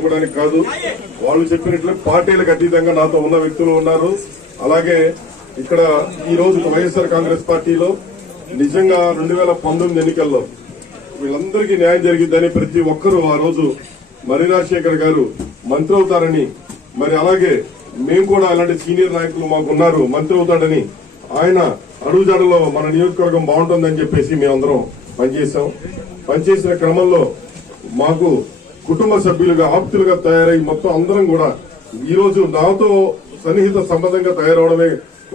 కూడా కాదు వాళ్ళు చెప్పినట్లు పార్టీలకు అతీతంగా నాతో ఉన్న వ్యక్తులు ఉన్నారు అలాగే ఇక్కడ ఈ రోజు వైఎస్ఆర్ కాంగ్రెస్ పార్టీలో నిజంగా రెండు వేల పంతొమ్మిది ఎన్నికల్లో వీళ్ళందరికీ న్యాయం జరిగిందని ప్రతి ఒక్కరూ ఆ రోజు మరి రాజశేఖర్ గారు మంత్రి అవుతారని మరి అలాగే మేము కూడా అలాంటి సీనియర్ నాయకులు మాకున్నారు మంత్రి అవుతాడని ఆయన అడుగుజాడలో మన నియోజకవర్గం బాగుంటుందని చెప్పేసి మేమందరం పనిచేశాం పనిచేసిన క్రమంలో మాకు కుటుంబ సభ్యులుగా ఆప్తులుగా తయారై మొత్తం అందరం కూడా ఈ రోజు నాతో సన్నిహిత సంబంధంగా తయారవడమే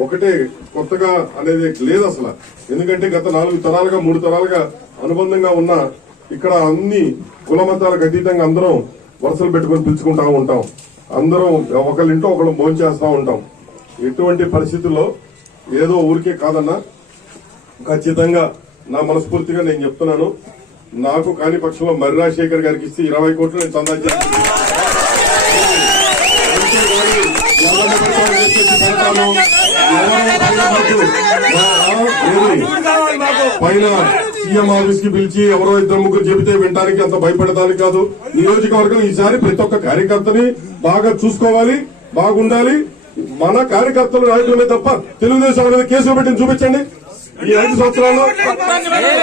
ఒకటే కొత్తగా అనేది లేదు అసలు ఎందుకంటే గత నాలుగు తరాలుగా మూడు తరాలుగా అనుబంధంగా ఉన్న ఇక్కడ అన్ని కుల మతాలకు అతీతంగా అందరం వరుసలు పెట్టుకుని పిలుచుకుంటా ఉంటాం అందరం ఒకళ్ళింటో ఒకళ్ళు భోజనం ఉంటాం ఎటువంటి పరిస్థితుల్లో ఏదో ఊరికే కాదన్నా ఖచ్చితంగా నా మనస్ఫూర్తిగా నేను చెప్తున్నాను నాకు కాని పక్షంలో మర్రి రాజశేఖర్ గారికి ఇస్తే ఇరవై కోట్లు నేను చందా పైన సీఎం ఆఫీస్ కి పిలిచి ఎవరో ఇద్దరు ముగ్గురు చెబితే వినడానికి అంత భయపడటానికి కాదు నియోజకవర్గం ఈసారి ప్రతి ఒక్క కార్యకర్తని బాగా చూసుకోవాలి బాగుండాలి మన కార్యకర్తలు రాయటమే తప్ప తెలుగుదేశం అనేది కేసులు పెట్టిన చూపించండి ఈ ఐదు సంవత్సరాలు నేను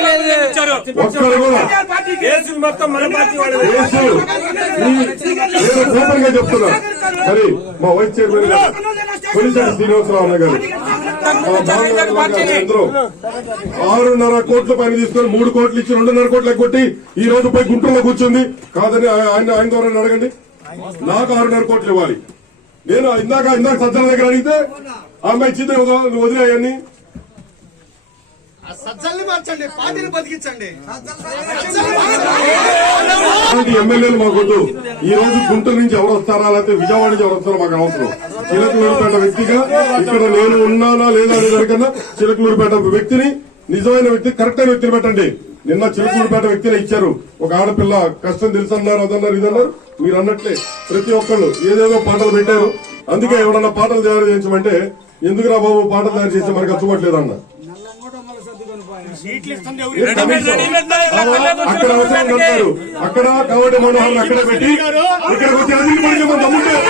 చెప్తున్నా మరి మా వైస్ చైర్మన్ గారు కొలిసారి శ్రీనివాసరావు అన్న గారు ఆరున్నర కోట్ల పైన తీసుకొని మూడు కోట్లు ఇచ్చి రెండున్నర కోట్లు కొట్టి ఈ రోజు పోయి గుంటూరులో కూర్చుంది కాదని ఆయన ఆయన ద్వారా అడగండి నాకు ఆరున్నర కోట్లు ఇవ్వాలి నేను ఇందాక ఇందాక సజ్జల దగ్గర అడిగితే ఆ అమ్మాయి ఇచ్చింది నువ్వు వదిలేయని సజ్జల్ని మార్చండి పార్టీని బతికించండి ఎమ్మెల్యేలు మాకొద్దు ఈ రోజు గుంటూరు నుంచి ఎవరు వస్తారా లేకపోతే విజయవాడ నుంచి ఎవరు వస్తారో మాకు అవసరం చిలకలూరుపేట వ్యక్తిగా ఇక్కడ నేను ఉన్నానా లేదా అనే దానికన్నా చిలకలూరుపేట వ్యక్తిని నిజమైన వ్యక్తి కరెక్ట్ అయిన వ్యక్తిని పెట్టండి నిన్న చిలకూరుపేట వ్యక్తిని ఇచ్చారు ఒక ఆడపిల్ల కష్టం తెలుసు అన్నారు అదన్నారు ఇదన్నారు మీరు అన్నట్లే ప్రతి ఒక్కళ్ళు ఏదేదో పాటలు పెట్టారు అందుకే ఎవడన్నా పాటలు తయారు చేయించమంటే ఎందుకు రా బాబు పాటలు తయారు చేసి మనకు అచ్చుకోవట్లేదన్న అక్కడ కాబట్టి మనోహర్ అక్కడ పెట్టి ఇక్కడికి వచ్చి